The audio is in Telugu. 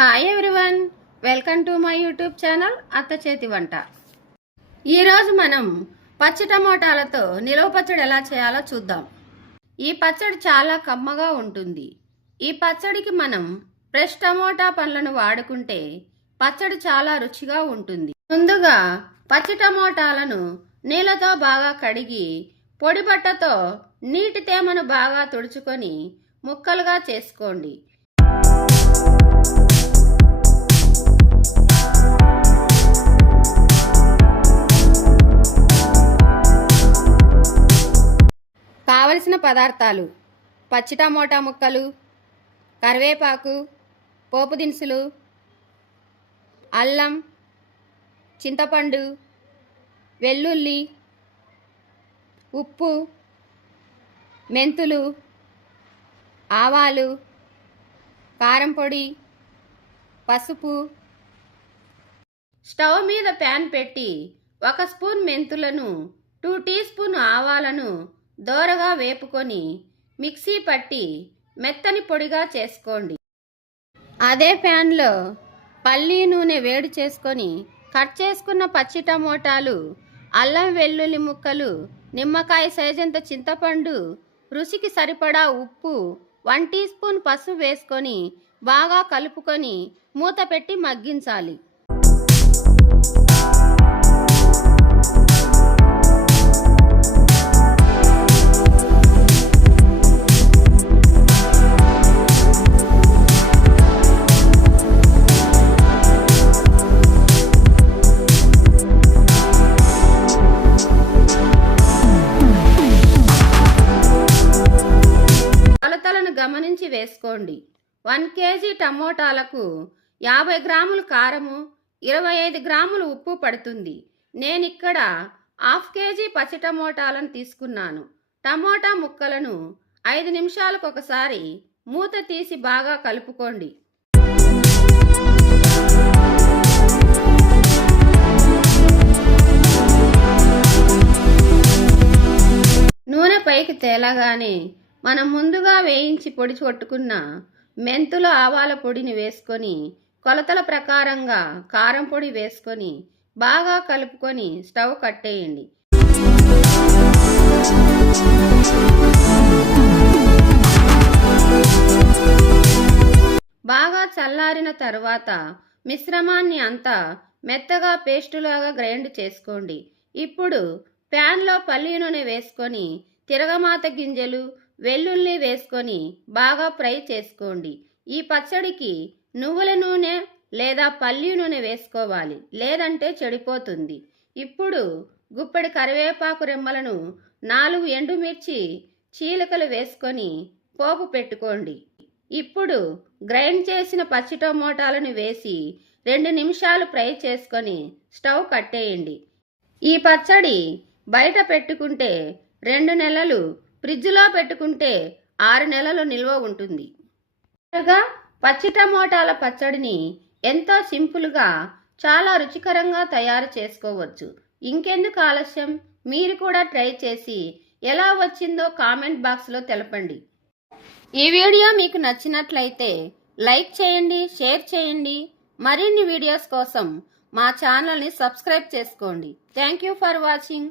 Hi everyone, welcome to my YouTube channel అత్త చేతి వంట. ఈరోజు మనం పచ్చి టమోటాలతో నిలవ పచ్చడి ఎలా చేయాలో చూద్దాం. ఈ పచ్చడి చాలా కమ్మగా ఉంటుంది. ఈ పచ్చడికి మనం ఫ్రెష్ టమోటా పండ్లను వాడుకుంటే పచ్చడి చాలా రుచిగా ఉంటుంది. ముందుగా పచ్చి టమోటాలను నీళ్ళతో బాగా కడిగి పొడి బట్టతో నీటి తేమను బాగా తుడుచుకొని ముక్కలుగా చేసుకోండి. కావలసిన పదార్థాలు: పచ్చి టమోటా ముక్కలు, కరివేపాకు, పోపు దినుసులు, అల్లం, చింతపండు, వెల్లుల్లి, ఉప్పు, మెంతులు, ఆవాలు, కారం పొడి, పసుపు. స్టవ్ మీద ప్యాన్ పెట్టి 1 స్పూన్ మెంతులను, 2 టీ స్పూన్ ఆవాలను దోరగా వేపుకొని మిక్సీ పట్టి మెత్తని పొడిగా చేసుకోండి. అదే ప్యాన్లో పల్లి నూనె వేడి చేసుకొని కట్ చేసుకున్న పచ్చి టమోటాలు, అల్లం వెల్లుల్లి ముక్కలు, నిమ్మకాయ సైజంత చింతపండు, రుచికి సరిపడా ఉప్పు, 1 టీ స్పూన్ పసుపు వేసుకొని బాగా కలుపుకొని మూత పెట్టి మగ్గించాలి. గమనించి వేసుకోండి. 1 కేజీ టమోటాలకు 50 గ్రాములు కారము, 25 గ్రాములు ఉప్పు పడుతుంది. నేనిక్కడ 1/2 కేజీ పచ్చి టమోటాలను తీసుకున్నాను. టమోటా ముక్కలను 5 నిమిషాలకు ఒకసారి మూత తీసి బాగా కలుపుకోండి. నూనె పైకి తేలగానే మనం ముందుగా వేయించి పొడి కొట్టుకున్న మెంతులు, ఆవాల పొడిని వేసుకొని కొలతల ప్రకారంగా కారం పొడి వేసుకొని బాగా కలుపుకొని స్టవ్ కట్టేయండి. బాగా చల్లారిన తర్వాత మిశ్రమాన్ని అంతా మెత్తగా పేస్టులాగా గ్రైండ్ చేసుకోండి. ఇప్పుడు ప్యాన్లో పల్లి నూనె వేసుకొని తిరగమాత గింజలు, వెల్లుల్లి వేసుకొని బాగా ఫ్రై చేసుకోండి. ఈ పచ్చడికి నువ్వుల నూనె లేదా పల్లి నూనె వేసుకోవాలి, లేదంటే చెడిపోతుంది. ఇప్పుడు గుప్పెడి కరివేపాకు రెమ్మలను, 4 ఎండుమిర్చి చీలికలు వేసుకొని పోపు పెట్టుకోండి. ఇప్పుడు గ్రైండ్ చేసిన పచ్చి టమోటాలను వేసి 2 నిమిషాలు ఫ్రై చేసుకొని స్టవ్ కట్టేయండి. ఈ పచ్చడి బయట పెట్టుకుంటే 2 నెలలు, ఫ్రిడ్జ్లో పెట్టుకుంటే 6 నెలలు నిల్వ ఉంటుంది. పచ్చి టమోటాల పచ్చడిని ఎంతో సింపుల్గా చాలా రుచికరంగా తయారు చేసుకోవచ్చు. ఇంకెందుకు ఆలస్యం, మీరు కూడా ట్రై చేసి ఎలా వచ్చిందో కామెంట్ బాక్స్లో తెలపండి. ఈ వీడియో మీకు నచ్చినట్లయితే లైక్ చేయండి, షేర్ చేయండి. మరిన్ని వీడియోస్ కోసం మా ఛానల్ని సబ్స్క్రైబ్ చేసుకోండి. Thank you for watching.